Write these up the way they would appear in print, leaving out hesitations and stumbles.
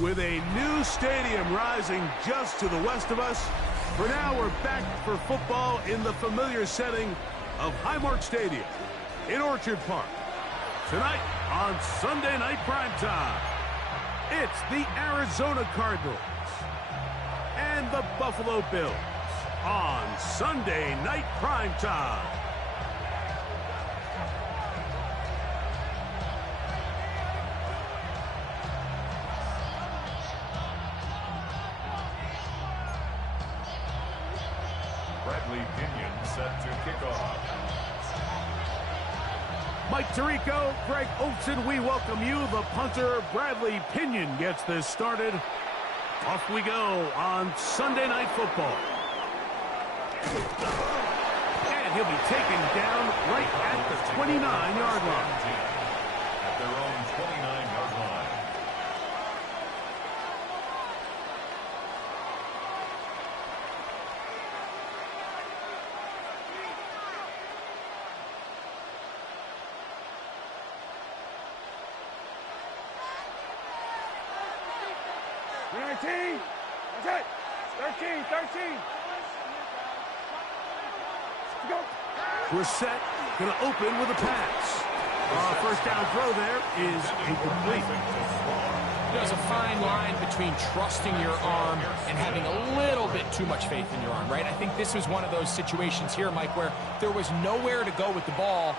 With a new stadium rising just to the west of us, for now we're back for football in the familiar setting of Highmark Stadium in Orchard Park. Tonight on Sunday Night Primetime, it's the Arizona Cardinals and the Buffalo Bills on Sunday Night Primetime. Pinion set to kick off. Mike Tirico, Greg Olson, we welcome you. The punter, Bradley Pinion, gets this started. Off we go on Sunday Night Football. And he'll be taken down right at the 29-yard line. At their own 29-yard line. That's it. 13. Go. Brissett going to open with a pass. First down throw there is incomplete. There's a fine line between trusting your arm and having a little bit too much faith in your arm, right? I think this was one of those situations here, Mike, where there was nowhere to go with the ball.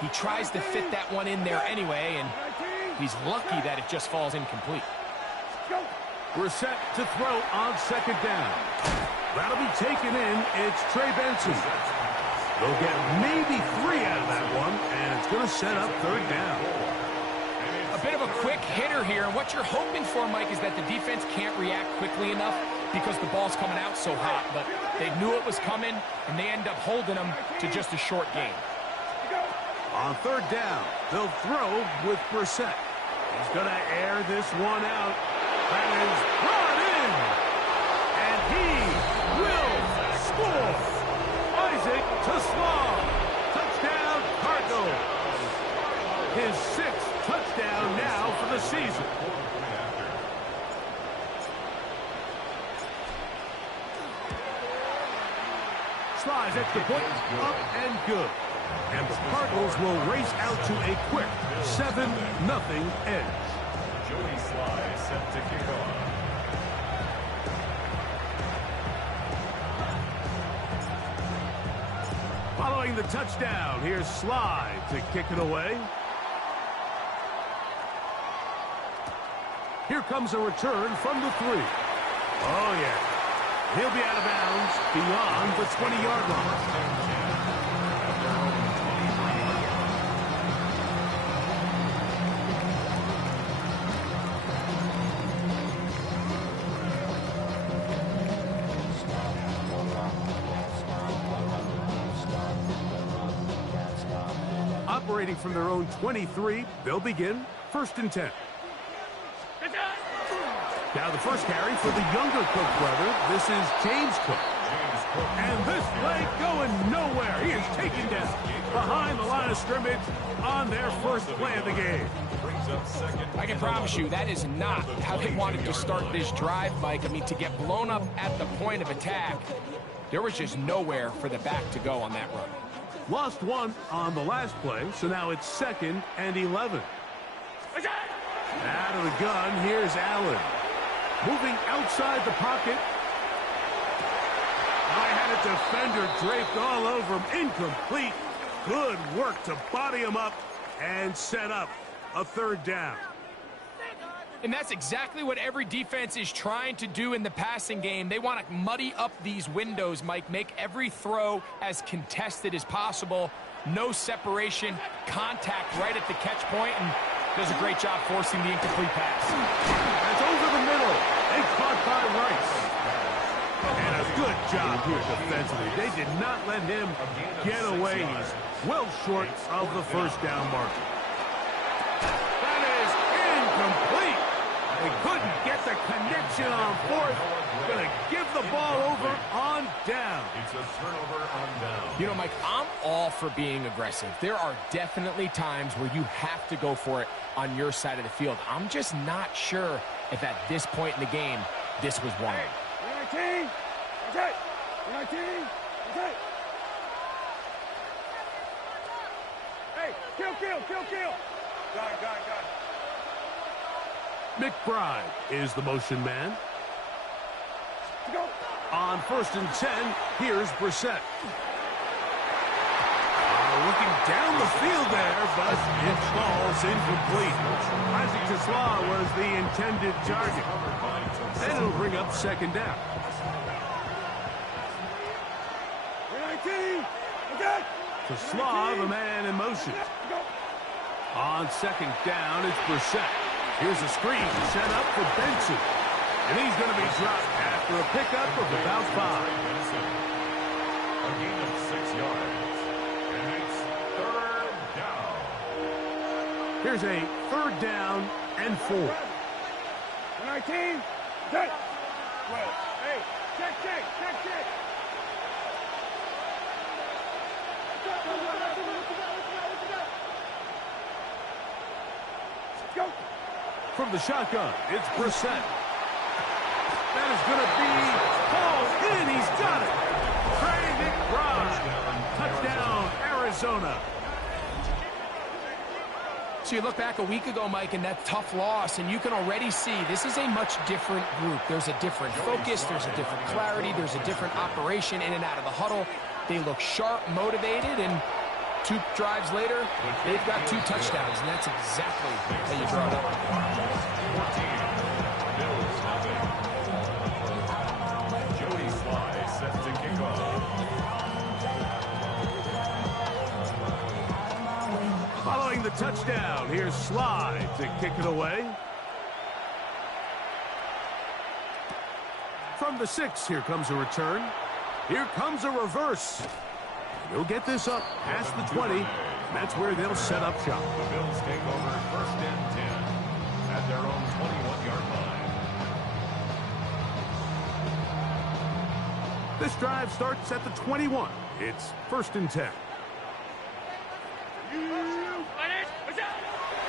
He tries to fit that one in there anyway, and he's lucky that it just falls incomplete. Go. We're set to throw on second down. That'll be taken in. It's Trey Benson. They'll get maybe 3 out of that one, and it's going to set up third down. A bit of a quick hitter here, and what you're hoping for, Mike, is that the defense can't react quickly enough because the ball's coming out so hot. But they knew it was coming, and they end up holding them to just a short gain. On third down, they'll throw with Brissett. He's going to air this one out. That is brought in, and he will score. Isaac Taslam, touchdown Cardinals. His 6th touchdown now for the season. Slides extra point, up and good. And the Cardinals will race out to a quick 7-0 edge. Joey Sly set to kick off. Following the touchdown, here's Sly to kick it away. Here comes a return from the 3. Oh, yeah. He'll be out of bounds beyond the 20-yard line. Operating from their own 23, they'll begin 1st and 10. Now the first carry for the younger Cook brother. This is James Cook. And this play going nowhere. He is taken down behind the line of scrimmage on their first play of the game. I can promise you that is not how they wanted to start this drive, Mike. I mean, to get blown up at the point of attack, there was just nowhere for the back to go on that run. Lost 1 on the last play, so now it's 2nd and 11. Out of the gun, here's Allen. Moving outside the pocket. I had a defender draped all over him. Incomplete. Good work to body him up and set up a 3rd down. And that's exactly what every defense is trying to do in the passing game. They want to muddy up these windows, Mike, make every throw as contested as possible. No separation, contact right at the catch point, and does a great job forcing the incomplete pass. That's over the middle. And caught by Rice. And a good job here defensively. They did not let him get away. He's well short of the 1st down marker. That is incomplete. They couldn't get the connection on 4th, Going to give the ball over on down. It's a turnover on down. You know, Mike, I'm all for being aggressive. There are definitely times where you have to go for it on your side of the field. I'm just not sure if at this point in the game, this was one of them. 19. That's it. 19. That's it. Hey, kill. Got it. McBride is the motion man. Go. On 1st and 10, here's Brissett. Looking down the field there, but it falls incomplete. Isaac Tesla was the intended target. And it'll bring up 2nd down. 19. Okay. Tesla, the man in motion. Go. On 2nd down, it's Brissett. Here's a screen set up for Benson. And he's going to be dropped after a pickup of about 5. A gain of 6 yards. And it's 3rd down. Here's a 3rd down and 4. 19. Good. Well, hey, check. Go. From the shotgun, it's Brissett. That is going to be hauled in. He's got it. Trey McBride. Touchdown, Arizona. So you look back a week ago, Mike, and that tough loss, and you can already see this is a much different group. There's a different focus. There's a different clarity. There's a different operation in and out of the huddle. They look sharp, motivated, and 2 drives later, they've got 2 touchdowns, and that's exactly how you draw it up. 14. Bills nothing. Joey Sly set to kick off. Following the touchdown, here's Sly to kick it away. From the 6, here comes a return. Here comes a reverse. He'll get this up past the 20. And that's where they'll set up shop. The Bills take over 1st and 10 at their own 21-yard line. This drive starts at the 21. It's 1st and 10.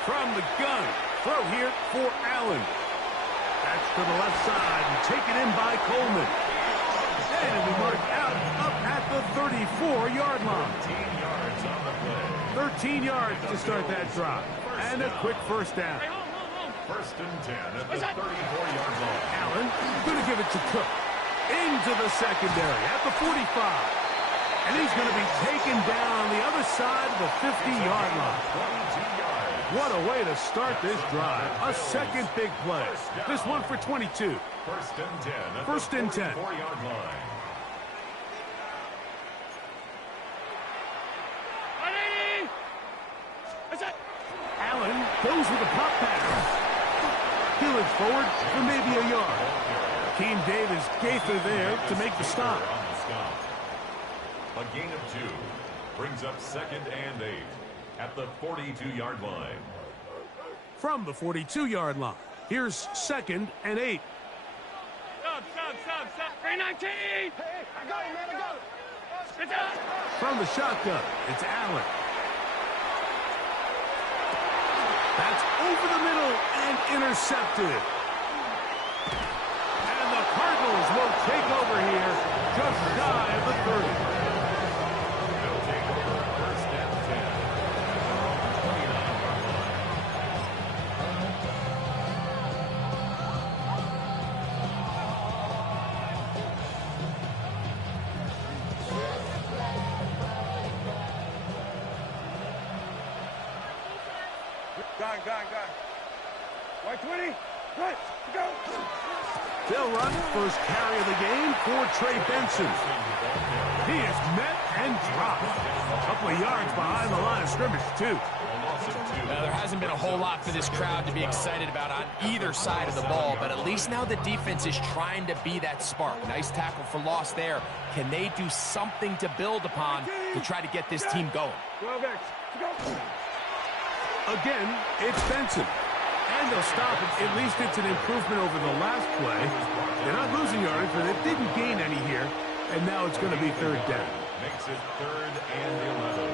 From the gun, throw here for Allen. That's to the left side and taken in by Coleman. And it'll be marked out up at the 34-yard line. 13 yards on the play. 13 yards to start that drive. And a quick 1st down. 1st and 10 at the 34-yard line. Allen going to give it to Cook. Into the secondary at the 45. And he's going to be taken down on the other side of the 50-yard line. 22 yards. What a way to start this drive. A second big play. This one for 22. 1st and 10 at 1st and 10. 4-yard line. Allen goes with a pop pass. He looks forward for maybe a yard. Keem Davis Gaither there to make the stop. On the stop. A gain of 2 brings up 2nd and 8 at the 42-yard line. From the 42-yard line, here's 2nd and 8. Stop. 319. Hey, I got it, man. I got it. Get down. From the shotgun, it's Allen. That's over the middle and intercepted. And the Cardinals will take over here just shy of the 30. They'll take over 1st and 10 at their own 29-yard line. Got. White 20. Good. Go. They'll run first carry of the game for Trey Benson. He is met and dropped. A couple of yards behind the line of scrimmage, too. Now, there hasn't been a whole lot for this crowd to be excited about on either side of the ball, but at least now the defense is trying to be that spark. Nice tackle for loss there. Can they do something to build upon to try to get this team going? 12X. Go. Again, it's Benson. And they'll stop it. At least it's an improvement over the last play. They're not losing yards, but they didn't gain any here. And now it's going to be third down. Makes it 3rd and 11.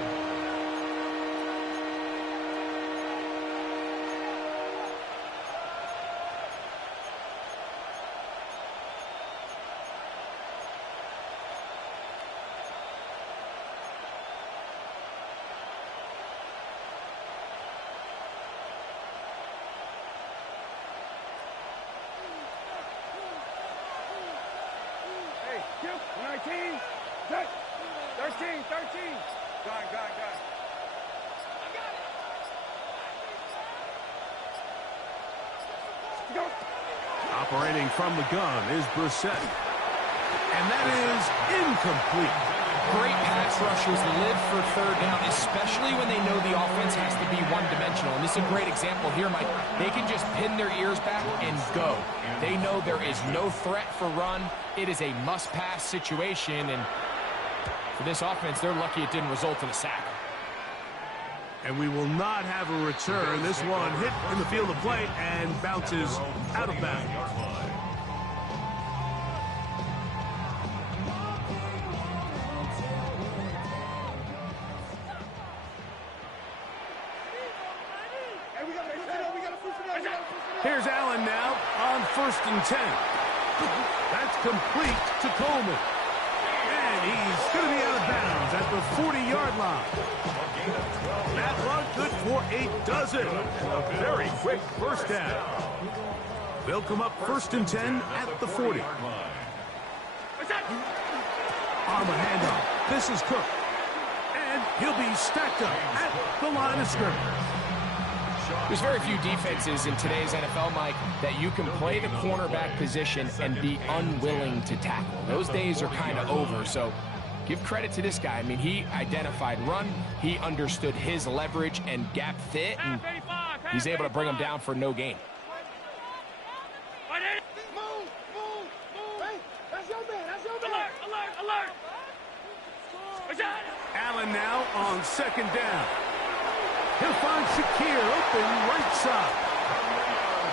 Hey, 19, 13. Go. Go. Operating from the gun is Brissett. And that is incomplete. Great pass rushers live for third down, especially when they know the offense has to be one-dimensional. And this is a great example here, Mike. They can just pin their ears back and go. They know there is no threat for run. It is a must-pass situation, and for this offense, they're lucky it didn't result in a sack. And we will not have a return. This one hit in the field of play and bounces out of bounds. Here's Allen now on 1st and 10. That's complete to Coleman. And he's going to be out of bounds at the 40-yard line. That one good for a dozen. A very quick first down. They'll come up 1st and 10 at the 40. On the handoff, this is Cook. And he'll be stacked up at the line of scrimmage. There's very few defenses in today's NFL, Mike, that you can play the cornerback position and be unwilling to tackle. Those days are kind of over, so give credit to this guy. I mean, he identified run, he understood his leverage and gap fit, and he's able to bring him down for no gain. Allen now on 2nd down. He'll find Shakir open right side.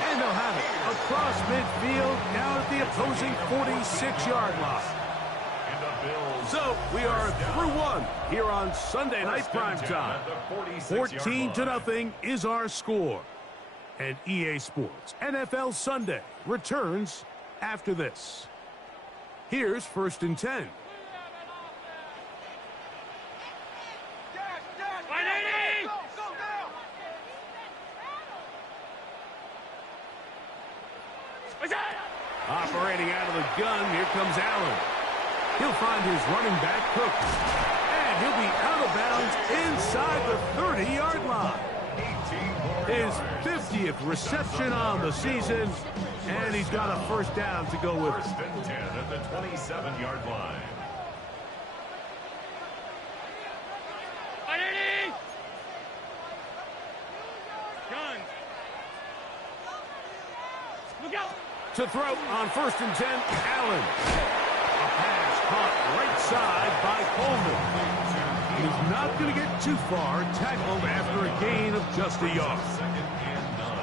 And they'll have it across midfield down at the opposing 46-yard line. So we are through one here on Sunday Night Primetime. 14-0 is our score. And EA Sports NFL Sunday returns after this. Here's 1st and 10. Operating out of the gun, here comes Allen. He'll find his running back, Cook. And he'll be out of bounds inside the 30-yard line. His 50th reception on the season, and he's got a first down to go with it. 1st and 10 at the 27-yard line. To throw on 1st and 10, Allen. A pass caught right side by Coleman. He's not going to get too far, tackled after a gain of just a yard.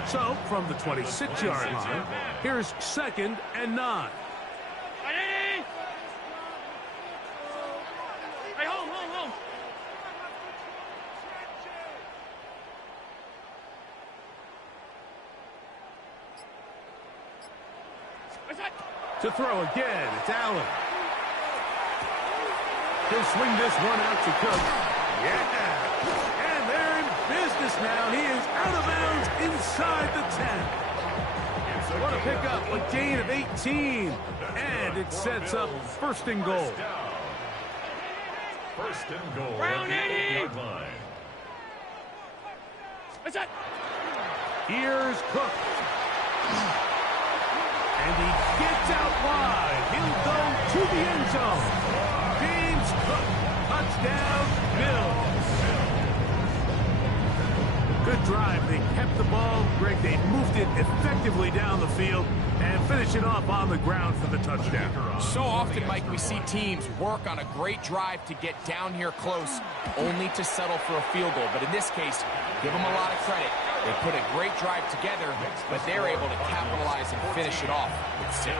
So, from the 26-yard line, here's 2nd and 9. To throw again, it's Allen. He'll swing this one out to Cook. Yeah! And they're in business now. He is out of bounds inside the 10. What a pickup, a gain of 18. And it sets up 1st and goal. 1st and goal at the 8-yard line. Here's Cook. And he gets out wide. He'll go to the end zone. James Cook, touchdown, Bills. Good drive they kept the ball. Greg, they moved it effectively down the field and finish it off on the ground for the touchdown. So often, Mike, we see teams work on a great drive to get down here close, only to settle for a field goal. But in this case, give them a lot of credit. They put a great drive together, but they're able to capitalize and finish it off with 6.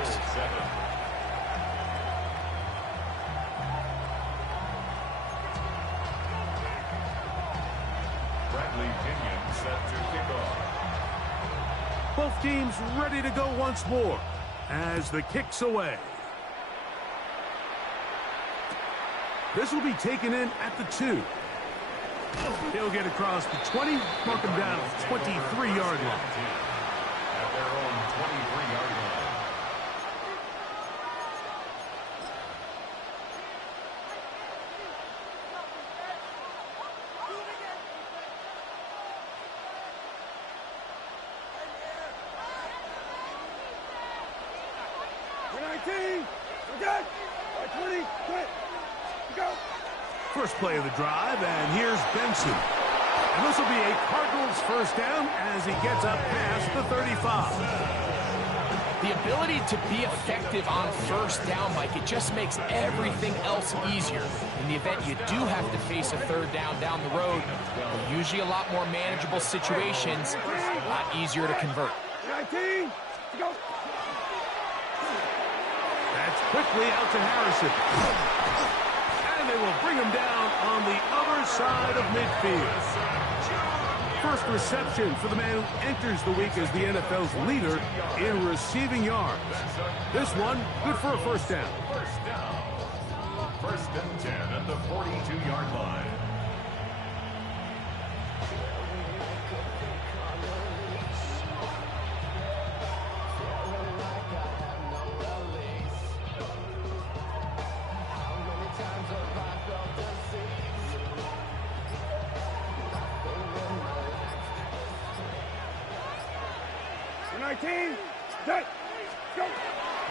Set to kick off. Both teams ready to go once more as the kick's away. This will be taken in at the 2. He'll get across the 20, mark him down at the 23-yard line. At their own 23-yard line. First play of the drive, and here's Benson. And this will be a Cardinals first down as he gets up past the 35. The ability to be effective on first down, Mike, it just makes everything else easier. In the event you do have to face a third down the road, they're usually a lot more manageable situations, a lot easier to convert. 19, go. That's quickly out to Harrison. And they will bring him down on the other side of midfield. First reception for the man who enters the week as the NFL's leader in receiving yards. This one, good for a first down. First down. First and 10 at the 42-yard line.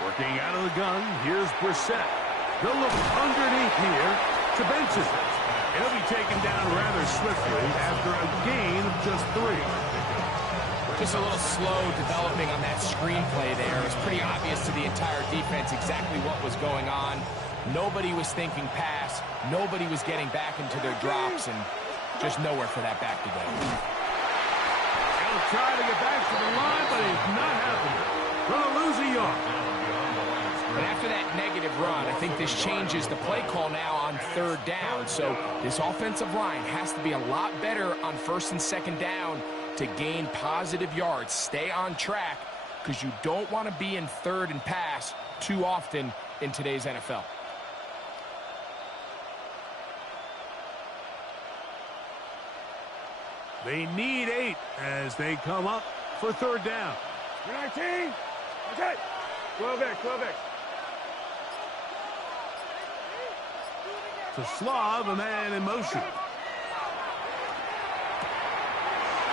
Working out of the gun, here's Brissett. They'll look underneath here to Benson. He'll be taken down rather swiftly after a gain of just 3. Just a little slow developing on that screenplay there. It was pretty obvious to the entire defense exactly what was going on. Nobody was thinking pass. Nobody was getting back into their drops, and just nowhere for that back to go. He'll try to get back to the line, but it's not happening. Gonna lose a yard. But after that negative run, I think this changes the play call now on third down. So this offensive line has to be a lot better on first and second down to gain positive yards. Stay on track, because you don't want to be in third and pass too often in today's NFL. They need 8 as they come up for third down. 19. Okay. 12X, 12X. To Slav, a man in motion.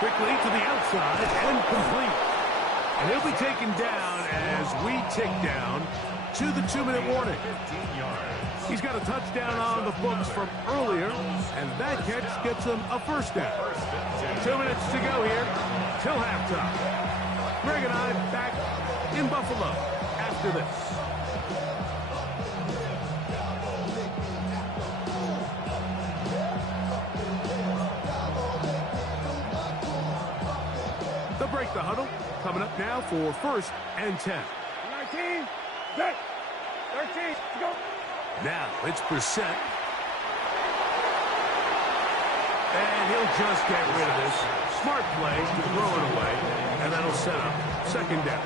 Quickly to the outside and complete. And he'll be taken down as we tick down to the 2-minute warning. 15 yards. He's got a touchdown on the books from earlier, and that catch gets him a first down. 2 minutes to go here till halftime. Greg and I back in Buffalo after this. They'll break the huddle. Coming up now for first and 10. 19, set, 13, go. Now it's Brissett. And he'll just get rid of this. Smart play to throw it away, and that'll set up second down.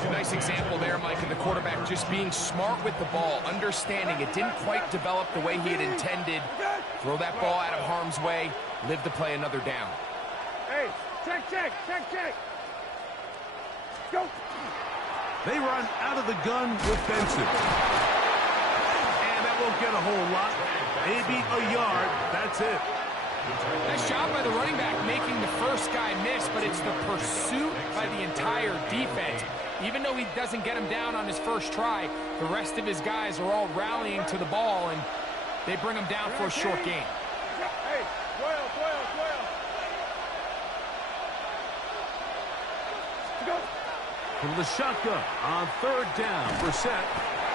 A nice example there, Mike, and the quarterback just being smart with the ball, understanding it didn't quite develop the way he had intended. Throw that ball out of harm's way, live to play another down. Hey, check. Go. They run out of the gun with Benson. And that won't get a whole lot. Maybe a yard. That's it. Nice job by the running back making the first guy miss, but it's the pursuit by the entire defense. Even though he doesn't get him down on his first try, the rest of his guys are all rallying to the ball, and they bring him down for a short gain. Hey, 12. From the shotgun on third down. Brissett.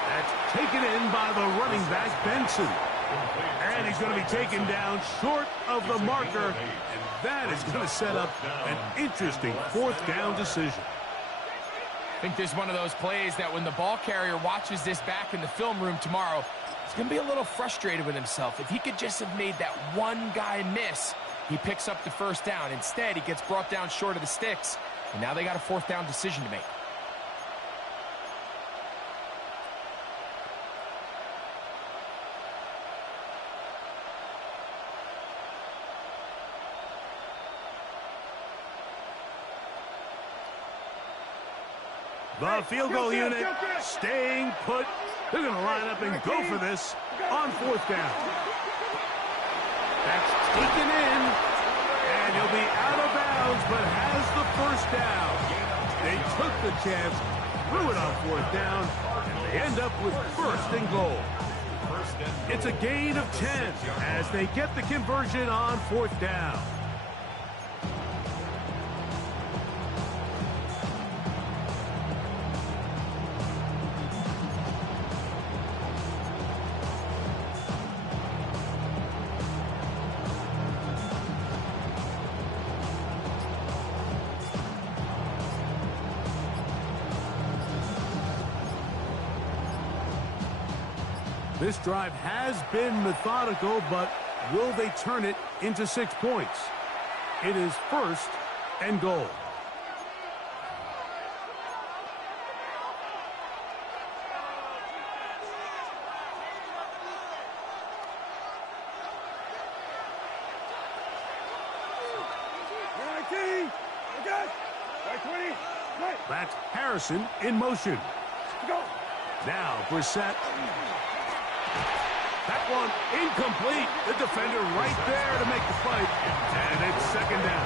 That's taken in by the running back, Benson. And he's going to be taken down short of the marker. And that is going to set up an interesting fourth down decision. I think this is one of those plays that when the ball carrier watches this back in the film room tomorrow, he's going to be a little frustrated with himself. If he could just have made that one guy miss, he picks up the first down. Instead, he gets brought down short of the sticks, and now they got a fourth down decision to make. The field goal unit staying put. They're going to line up and go for this on fourth down. That's taken in, and he'll be out of bounds, but has the first down. They took the chance, threw it on fourth down, and they end up with first and goal. It's a gain of 10 as they get the conversion on fourth down. This drive has been methodical, but will they turn it into 6 points? It is first and goal. That's Harrison in motion. Now Brissett. That one incomplete. The defender right there to make the fight. And it's second down.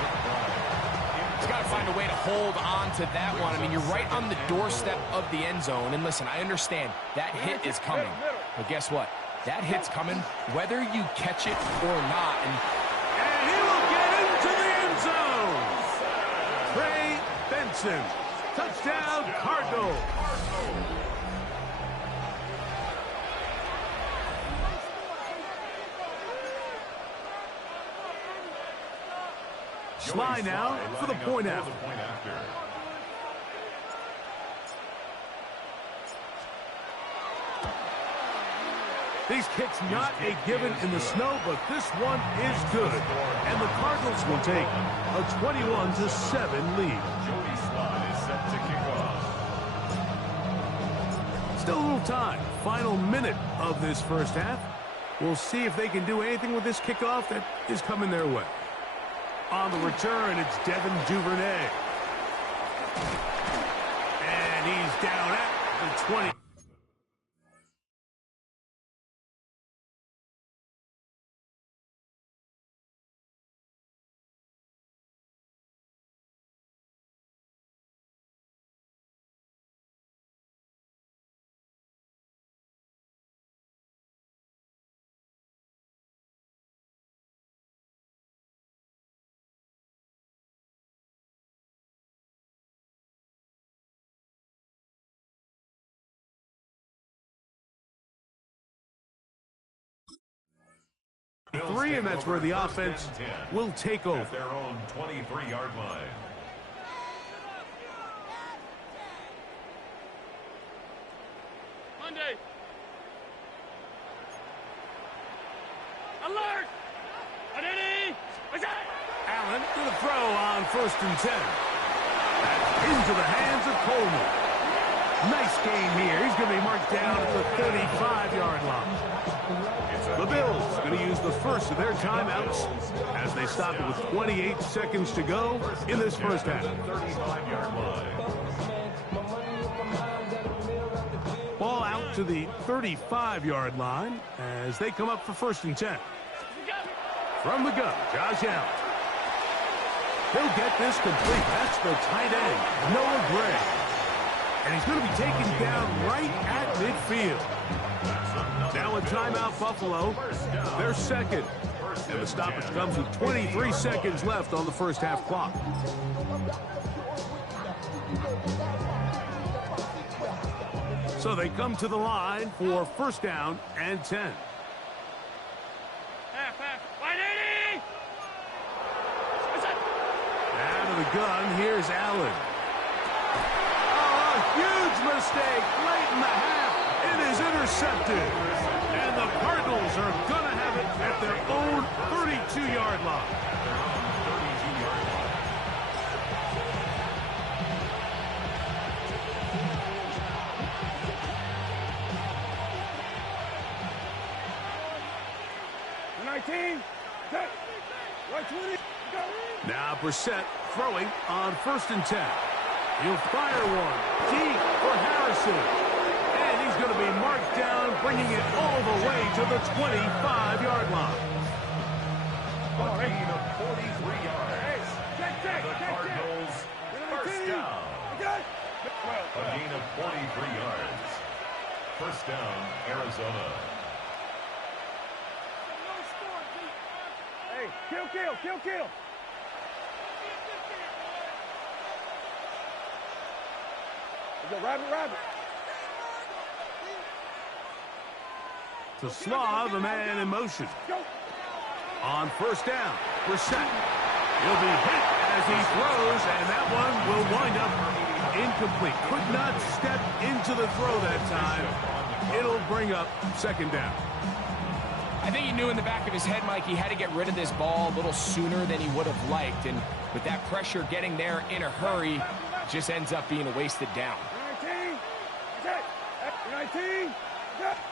He's got to find a way to hold on to that one. I mean, you're right on the doorstep of the end zone. And listen, I understand that hit is coming. But guess what? That hit's coming whether you catch it or not. And he will get into the end zone. Trey Benson. Touchdown, Cardinals. Sly now for the point after. These kicks not a given in the snow, but this one is good. And the Cardinals will take a 21-7 lead. Still a little time. Final minute of this first half. We'll see if they can do anything with this kickoff that is coming their way. On the return, it's Devin Duvernay. And he's down at the 20. Three, and that's where the offense will take over. At their own 23-yard line. Monday. Alert! Identity! Allen to the throw on 1st and 10. That's into the hands of Coleman. Nice game here. He's going to be marked down at the 35-yard line. The Bills going to use the first of their timeouts as they stop it with 28 seconds to go in this first half. Ball out to the 35-yard line as they come up for 1st and 10. From the gun, Josh Allen. He'll get this complete. That's the tight end, Noah Gray. And he's going to be taken down right at midfield. Now in timeout, Buffalo. They're second. And the stoppage comes with 23 seconds left on the first half clock. So they come to the line for first down and 10. Out of the gun, here's Allen. Oh, a huge mistake late in the half. It is intercepted. And the Cardinals are going to have it at their own 32-yard line. Now Brissett throwing on 1st and 10. He'll fire one deep for Harrison. And he's going to be marked down, bringing it all the way to the 25-yard line. A gain of 43 yards. The Cardinals first down. A gain of 43 yards. First down, Arizona. Kill. Rabbit. To Slav, the man in motion. On first down, Brissett. He'll be hit as he throws, and that one will wind up incomplete. Could not step into the throw that time. It'll bring up second down. I think he knew in the back of his head, Mike, he had to get rid of this ball a little sooner than he would have liked. And with that pressure getting there in a hurry, just ends up being a wasted down. 19.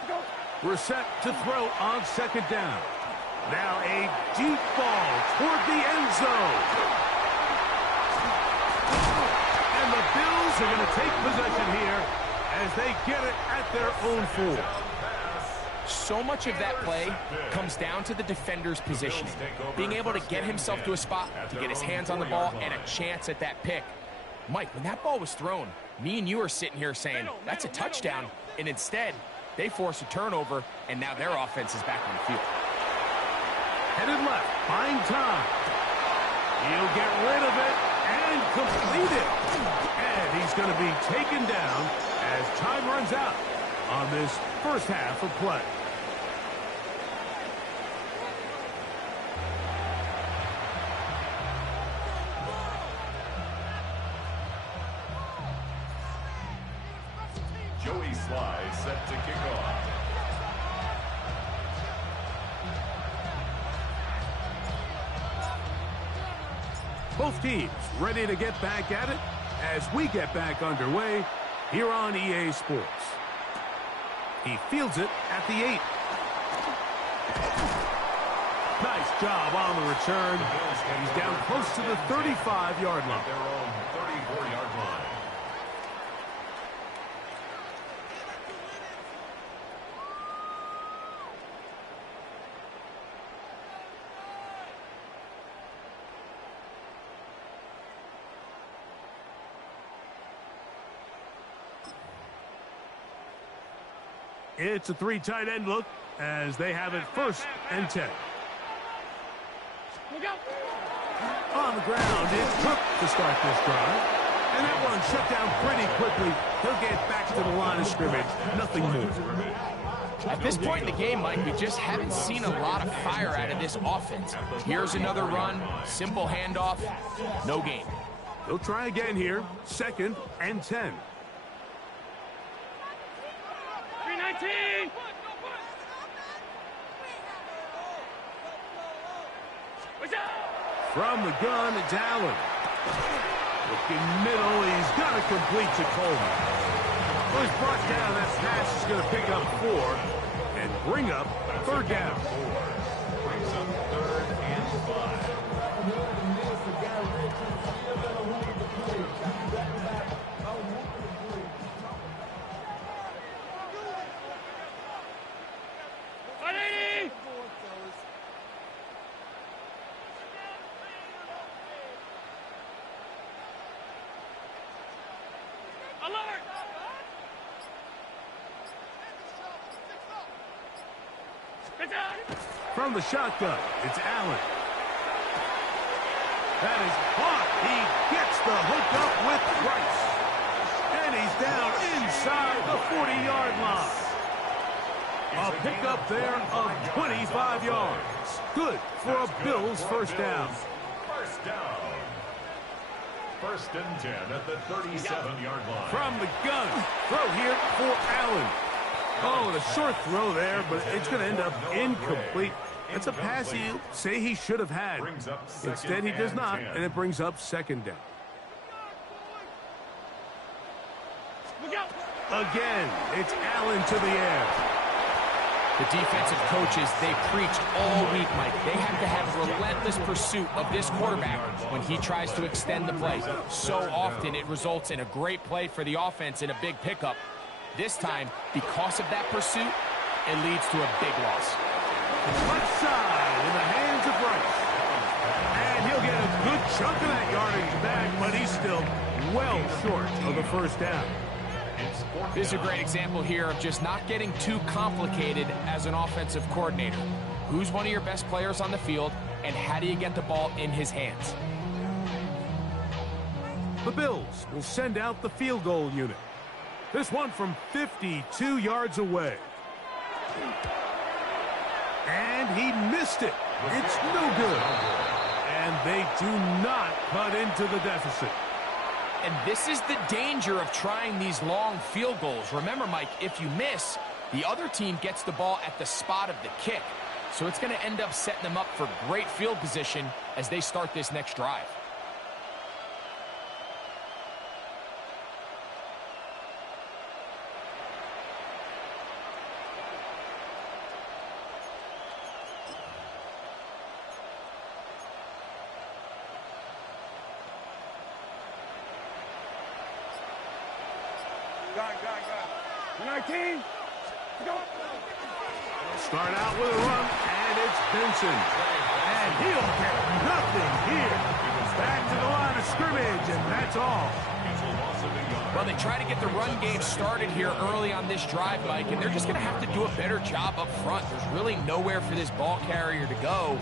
Go. Brissett to throw on second down. Now a deep ball toward the end zone. And the Bills are going to take possession here as they get it at their own 4. So much of that play comes down to the defender's positioning. Being able to get himself to a spot, to get his hands on the ball, and a chance at that pick. Mike, when that ball was thrown, me and you are sitting here saying, that's a touchdown. And instead, they force a turnover, and now their offense is back on the field. Headed left, buying time. He'll get rid of it and complete it. And he's going to be taken down as time runs out on this first half of play. Joey Sly set to kick off. Both teams ready to get back at it as we get back underway here on EA Sports. He fields it at the 8. Nice job on the return. He's down close to the 35-yard line. Their own 34-yard line. It's a 3 tight end look as they have it 1st and 10. On the ground, it took to start this drive. And that one shut down pretty quickly. He'll get back to the line of scrimmage. Nothing more. At this point in the game, Mike, we just haven't seen a lot of fire out of this offense. Here's another run, simple handoff, no gain. They'll try again here, 2nd and 10. 319. From the gun, it's Allen. Looking middle, he's got to complete to Coleman. Well, he's brought down. That pass is going to pick up 4 and bring up 3rd down. Brings up 3rd and 5. From the shotgun, it's Allen. That is caught. He gets the hook up with Price. And he's down inside the 40-yard line. A pickup there of 25 yards. Good for a Bills first down. First down. First and 10 at the 37-yard line. From the gun. Throw here for Allen. Oh, the short throw there, but it's going to end up incomplete. That's a pass you say he should have had. Instead, he does not, and it brings up second down. Again, it's Allen to the air. The defensive coaches, they preached all week, Mike. They have to have relentless pursuit of this quarterback when he tries to extend the play. So often it results in a great play for the offense and a big pickup. This time, because of that pursuit, it leads to a big loss. Left side in the hands of Rice. And he'll get a good chunk of that yardage back, but he's still well short of the first down. This is a great example here of just not getting too complicated as an offensive coordinator. Who's one of your best players on the field, and how do you get the ball in his hands? The Bills will send out the field goal unit. This one from 52 yards away. And he missed it. It's no good. And they do not cut into the deficit. And this is the danger of trying these long field goals. Remember, Mike, if you miss, the other team gets the ball at the spot of the kick. So it's going to end up setting them up for great field position as they start this next drive. Go. 19. Go. Start out with a run, and it's Benson. And he'll get nothing here. Back to the line of scrimmage, and that's all. Well, they try to get the run game started here early on this drive, Mike, and they're just going to have to do a better job up front. There's really nowhere for this ball carrier to go.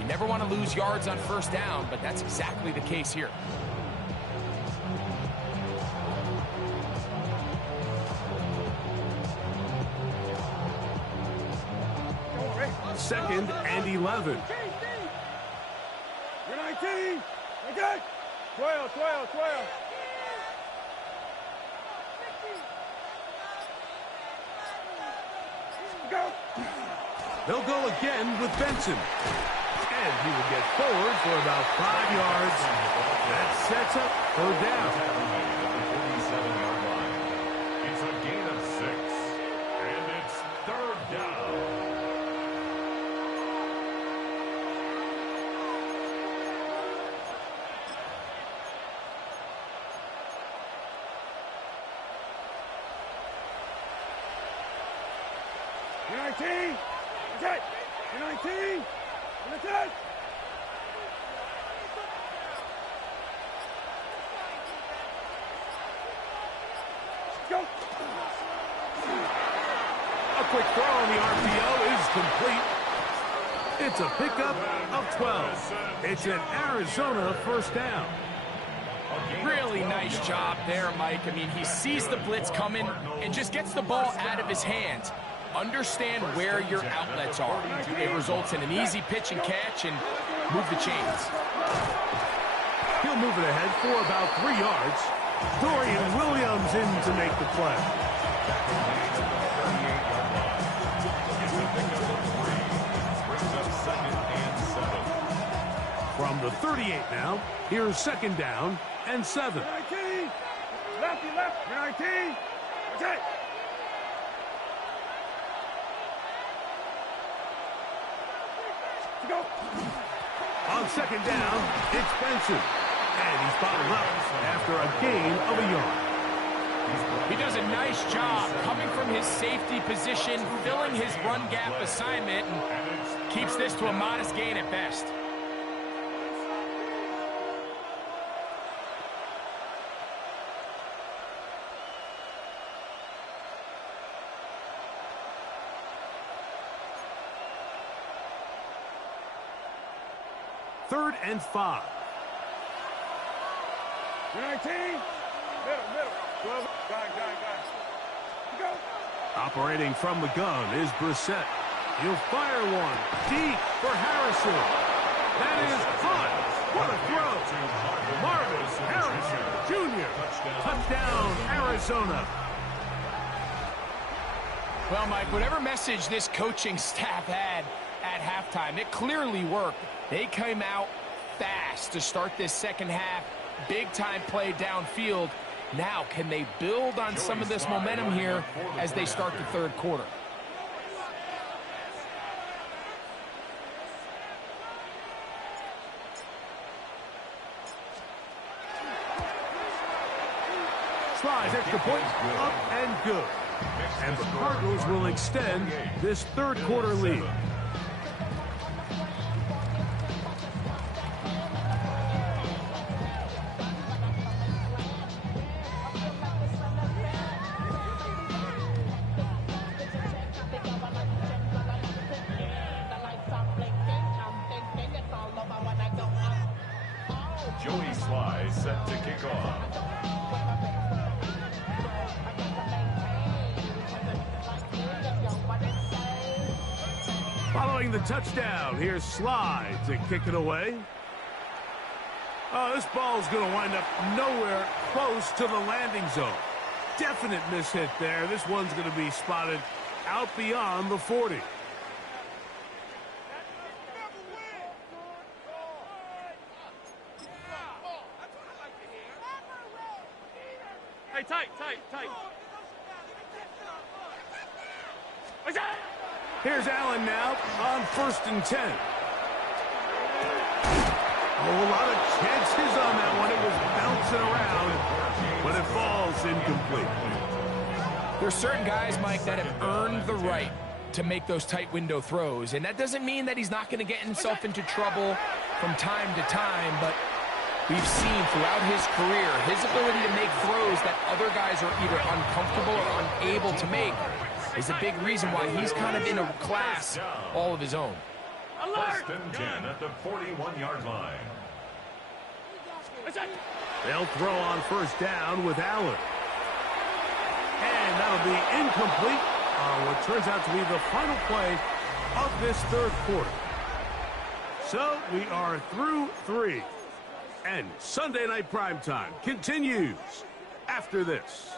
You never want to lose yards on first down, but that's exactly the case here. Second and 11. You're 19. Okay. 12. Go. They'll go again with Benson. And he will get forward for about 5 yards. That sets up third down. It's a gain of 6. And it's third down. You're 19. Okay. You're 19. You're 10. Go. A quick throw on the RPO is complete. It's a pickup of 12. It's an Arizona first down. Really nice job there, Mike. I mean, he sees the blitz coming and just gets the ball out of his hands. Understand where your outlets are. It results in an easy pitch and catch and move the chains. He'll move it ahead for about 3 yards. Dorian Williams in to make the play. From the 38 now, here's second down and 7. 19. Lefty left. You're 19. Okay. Go. On second down, it's Benson. And he's bottled up after a gain of a yard. He does a nice job coming from his safety position, filling his run gap assignment, and keeps this to a modest gain at best. Third and 5. You're 19. Middle. Operating from the gun is Brissett. He'll fire one deep for Harrison. That is caught. What a throw. Marvin Harrison Jr. Touchdown, Arizona. Well, Mike, whatever message this coaching staff had at halftime, it clearly worked. They came out fast to start this second half. Big-time play downfield. Now, can they build on some of this momentum here as they start the third quarter? Slides extra point, up and good. And the Cardinals will extend this third quarter lead. Joey Sly set to kick off. Following the touchdown, here's Sly to kick it away. Oh, this ball's going to wind up nowhere close to the landing zone. Definite mishit there. This one's going to be spotted out beyond the 40. Hey, tight. Here's Allen now on 1st and 10. Oh, a lot of chances on that one. It was bouncing around, but it falls incomplete. There's certain guys, Mike, that have earned the right to make those tight window throws, and that doesn't mean that he's not going to get himself into trouble from time to time, but we've seen throughout his career his ability to make throws that other guys are either uncomfortable or unable to make is a big reason why he's kind of in a class all of his own. First and 10 at the 41-yard line. They'll throw on 1st down with Allen. And that'll be incomplete on what turns out to be the final play of this third quarter. So we are through 3. And Sunday Night Primetime continues after this.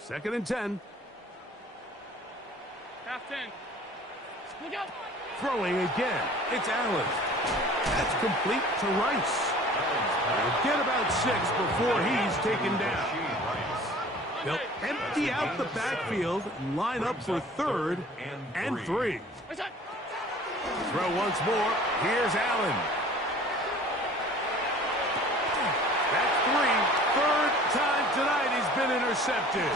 Second and 10. Half 10. Look out. Throwing again. It's Allen. That's complete to Rice. He'll get about 6 before he's taken down. They'll empty out the backfield and line up for 3rd and 3. Throw once more. Here's Allen. That's 3. 3rd time tonight he's been intercepted.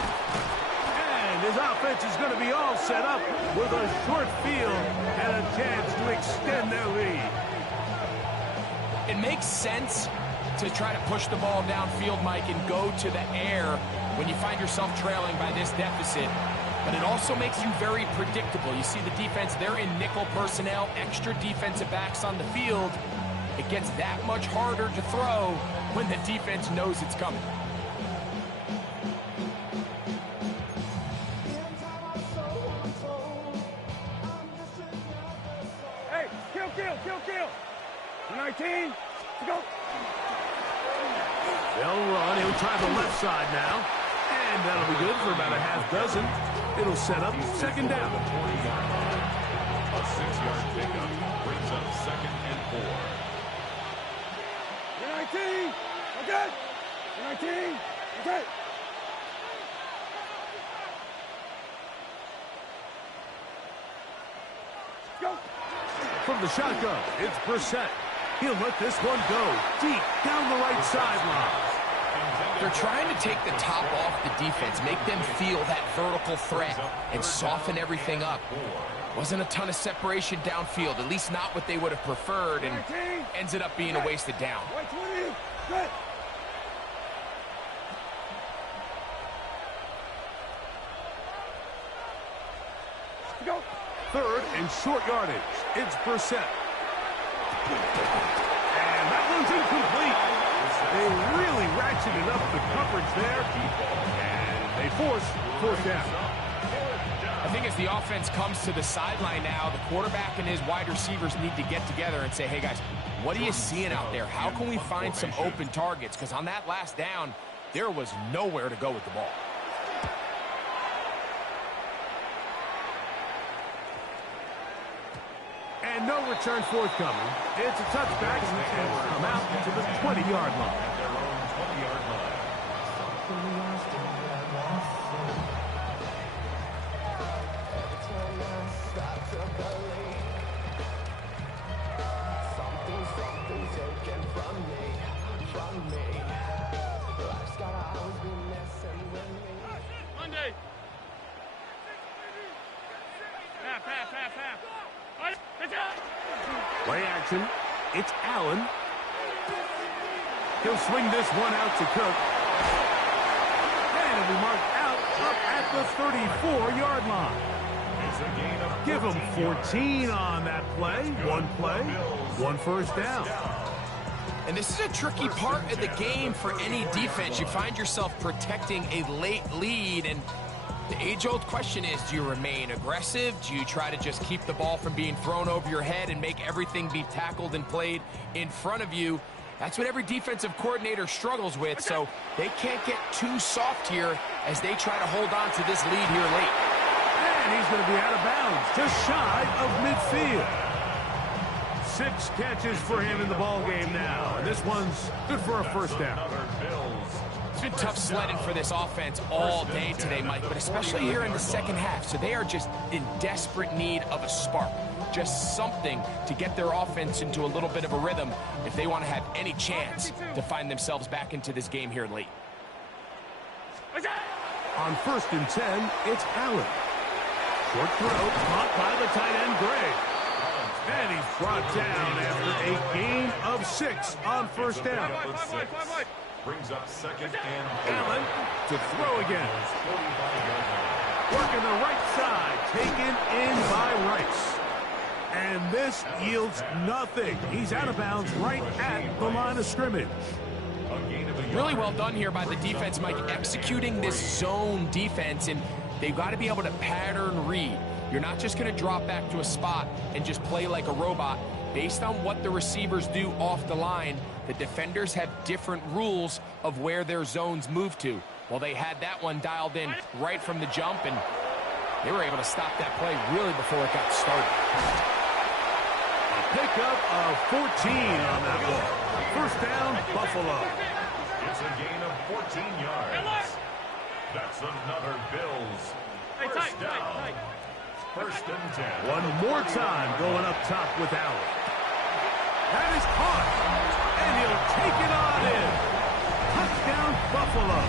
And his offense is going to be all set up with a short field and a chance to extend their lead. It makes sense to try to push the ball downfield, Mike, and go to the air when you find yourself trailing by this deficit. But it also makes you very predictable. You see the defense, they're in nickel personnel, extra defensive backs on the field. It gets that much harder to throw when the defense knows it's coming. Hey, kill. 19, go. They'll run. He'll try the left side now. And that'll be good for about a half dozen. It'll set up 2nd down. A 6-yard pickup brings up 2nd and 4. 19, okay. 19, okay. Go. From the shotgun, it's Brissett. He'll let this one go deep down the right sideline. They're trying to take the top off the defense, make them feel that vertical threat, and soften everything up. Wasn't a ton of separation downfield, at least not what they would have preferred, and ends it up being a wasted down. 3rd and short yardage. It's Brissett. And that one's incomplete. They really ratcheted up the coverage there. And they force 4th down. I think as the offense comes to the sideline now, the quarterback and his wide receivers need to get together and say, hey, guys, what are you seeing out there? How can we find some open targets? Because on that last down, there was nowhere to go with the ball. And no return forthcoming. It's a touchback, and we'll come out to the 20-yard line. At their own 20-yard line. Monday. Half. Play action. It's Allen. He'll swing this one out to Cook. And it'll be marked out up at the 34-yard line. It's a gain of Give him 14 yards. on that play. One play, 1 first down. And this is a tricky part of the game for any defense. You find yourself protecting a late lead, and the age-old question is, do you remain aggressive? Do you try to just keep the ball from being thrown over your head and make everything be tackled and played in front of you? That's what every defensive coordinator struggles with, so they can't get too soft here as they try to hold on to this lead here late. And he's going to be out of bounds, just shy of midfield. 6 catches for him in the ballgame now, and this one's good for a first down. It's been tough sledding for this offense all day today, Mike, but especially here in the second half. So they are just in desperate need of a spark, just something to get their offense into a little bit of a rhythm if they want to have any chance to find themselves back into this game here late. On 1st and 10, it's Allen. Short throw, caught by the tight end, Gray. And he's brought down after a gain of 6 on first down. Brings up 2nd and 4. Allen to throw again. Working the right side, taken in by Rice. And this yields nothing. He's out of bounds right at the line of scrimmage. Really well done here by the defense, Mike, executing this zone defense, and they've got to be able to pattern read. You're not just going to drop back to a spot and just play like a robot. Based on what the receivers do off the line, the defenders have different rules of where their zones move to. Well, they had that one dialed in right from the jump, and they were able to stop that play really before it got started. A pickup of 14 on that ball. First down, Buffalo. It's a gain of 14 yards. That's another Bills first down. 1st and 10. One more time going up top with Allen. That is caught. And he'll take it on in. Touchdown, Buffalo.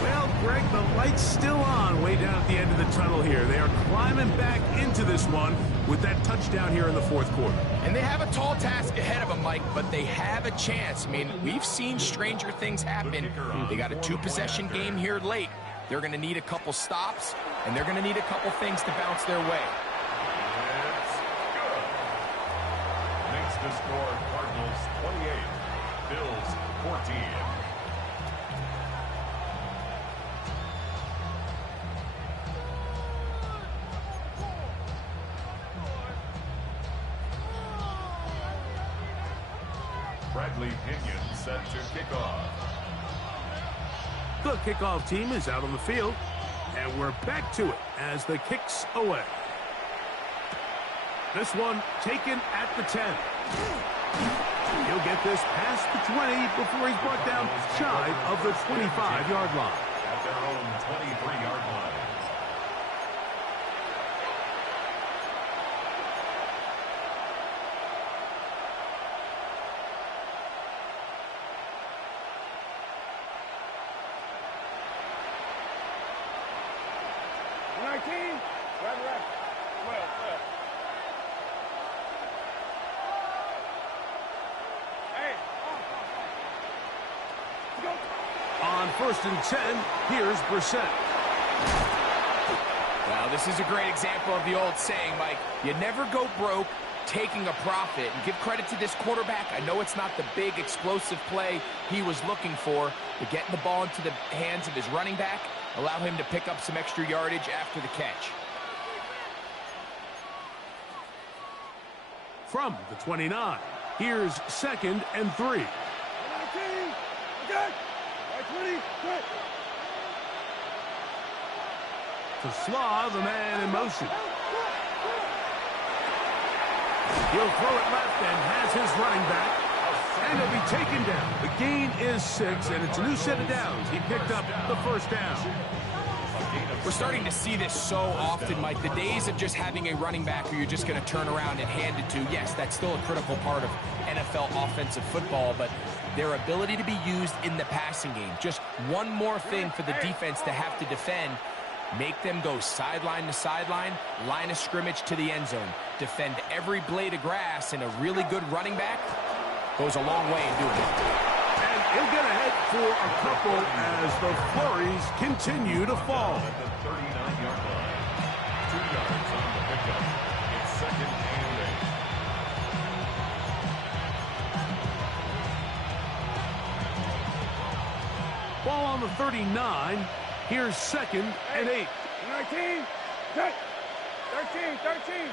Well, Greg, the light's still on way down at the end of the tunnel here. They are climbing back into this one with that touchdown here in the 4th quarter. And they have a tall task ahead of them, Mike, but they have a chance. I mean, we've seen stranger things happen. They got a 2-possession game here late. They're going to need a couple stops, and they're going to need a couple things to bounce their way. It's good. Makes the score Cardinals 28, Bills 14. Bradley Pinion set to kick off. The kickoff team is out on the field, and we're back to it as the kick's away. This one taken at the 10. He'll get this past the 20 before he's brought down shy of the 25-yard line. At their own 23-yard line. On 1st and 10, here's Brissett. Well, This is a great example of the old saying, Mike. You never go broke taking a profit. And give credit to this quarterback. I know it's not the big explosive play he was looking for, but getting the ball into the hands of his running back allow him to pick up some extra yardage after the catch. From the 29, here's 2nd and 3. To Slaw, the man in motion. He'll throw it left and has his running back. And he'll be taken down. The gain is 6, and it's a new set of downs. He picked up the first down. We're starting to see this so often, Mike. The days of just having a running back who you're just going to turn around and hand it to, yes, that's still a critical part of NFL offensive football, but their ability to be used in the passing game. Just one more thing for the defense to have to defend. Make them go sideline to sideline, line of scrimmage to the end zone. Defend every blade of grass, and a really good running back goes a long way in doing it. And he'll get ahead for a couple as the flurries continue to fall. At the 39-yard line. 2 yards on the pickup. It's 2nd and 8. Ball on the 39. Here's 2nd and 8. 19, 13, 13.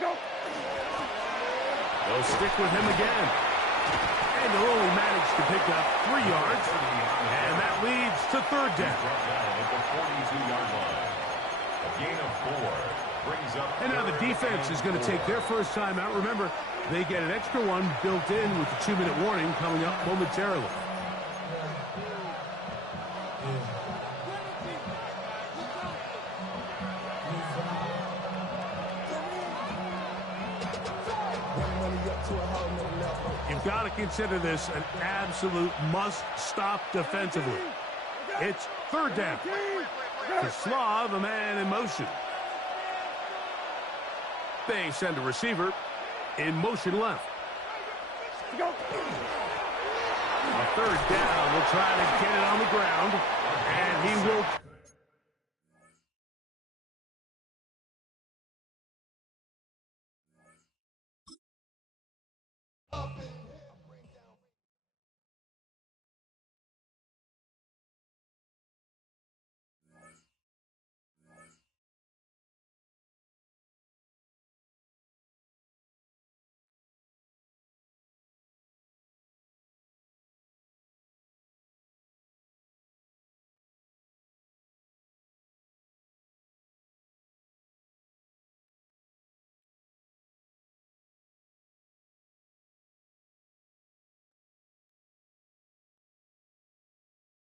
Go. They'll stick with him again. And they'll only manage to pick up 3 yards. And that leads to 3rd down. At the 42-yard line. A gain of 4. Brings up. And now the defense is going to take their first time out. Remember, they get an extra one built in with the 2-minute warning coming up momentarily. You've got to consider this an absolute must-stop defensively. It's 3rd down. To Slaw, the man in motion. They send a receiver in motion left. A 3rd down. We'll try to get it on the ground. And he will